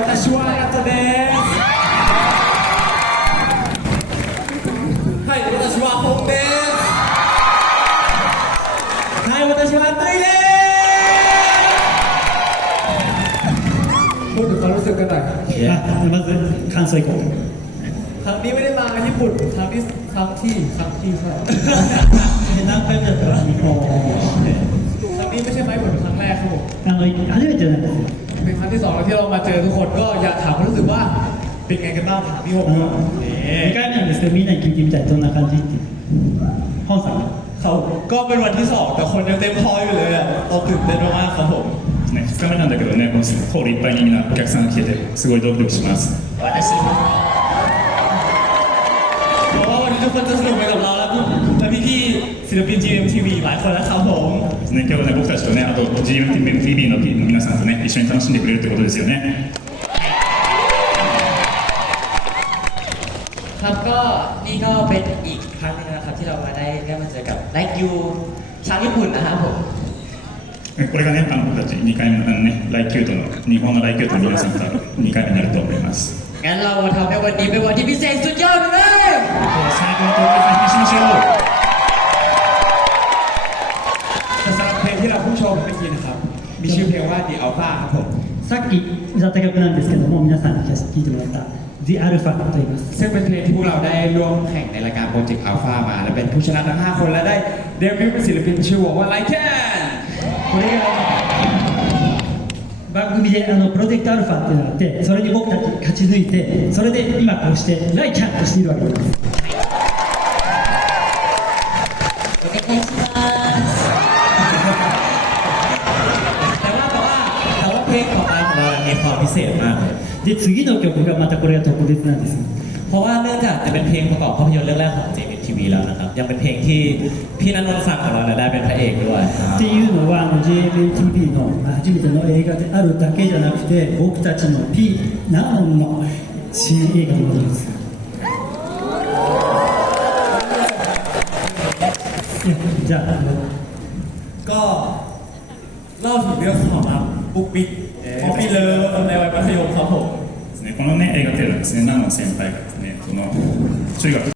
私はあなたです。はい私は本です。はい私はあったです。本当楽しかったいやす。みません関西行こう3人目で日本3人3人3人3人3人3人3人3人 ครั้งที่สองแล้วที่เรามาเจอทุกคนก็อยากถามความรู้สึกว่าเป็นไงกันบ้างถามพี่หก あ ก่อน の นี่ 2回目なんですけどみんなに聞いてみたいどんな感じって本さん เขาก็เป็นวันที่สองแต่คนยังเต็มพออยู่เลยอะเราตื่นเต้นมากๆครับผม ね、2日目なんだけどね、もうホールいっぱいにみんなお客さんが来てて、すごいドキドキします。 เพราะว่าวันนี้ทุกคนจะสนุกไปกับเราแล้วและพี่ๆศิลปิน GMTV หลายคนแล้วครับผม ね、今日はね、僕たちとね、あと GMTV の皆さんとね、一 緒に楽しんでくれるってことですよね。 ครับก็นี่ก็เป็นอีกครั้งหนึงนะครับที่เรามาได้ได้มาเจอกับไลค์ยูชาวญี่ปุ่นนะครับผม えこれがね、あの僕たち2回目のあのね、ライキュートの、日本のライキュートの皆さんと2回目になると思います。 งั้นเราทำให้วันนี้เป็นวันที่พิเศษสุดยอดไปเลย 最高の東京さんにしましょう แต่สำหรับเพลงที่เราเพิ่งโชว์เมื่อกี้นะครับ มีชื่อเพลงว่า The Alpha ครับผม さっき歌った曲なんですけども皆さんに聴いてもらった The Alpha と言います ซึ่งเป็นเพลงที่พวกเราได้ร่วมแข่งในรายการโปรเจกต์อัลฟามา และเป็นผู้ชนะทั้ง 5 คนและได้เดบิวต์เป็นศิลปินชื่อวงว่าไลแคน これが番組であのプロジェクトアルファっていうのがあってそれに僕たち勝ち抜いてそれで今こうしてライキャンとしているわけです พิเศษมากเลย で次の曲がまたこれが特別なんです เพราะว่าเนื่องจากจะเป็นเพลงประกอบภาพยนตร์เรื่องแรกของ JMTV แล้วนะครับ ยังเป็นเพลงที่พี่นันนนท์ฟังของเราเนี่ยได้เป็นพระเอกด้วย っていうのはあの JMTV のまあ初めての映画であるだけじゃなくて僕たちの P ナオンの新映画のことですいやじゃああの ก็เล่าถึงเรื่องของครับ ปุ๊กปิ๊กป๊อปปี้เลิฟในวัยมัธยมครับผม ですねこのね、映画っていうのはですね、南の先輩がですね、その中学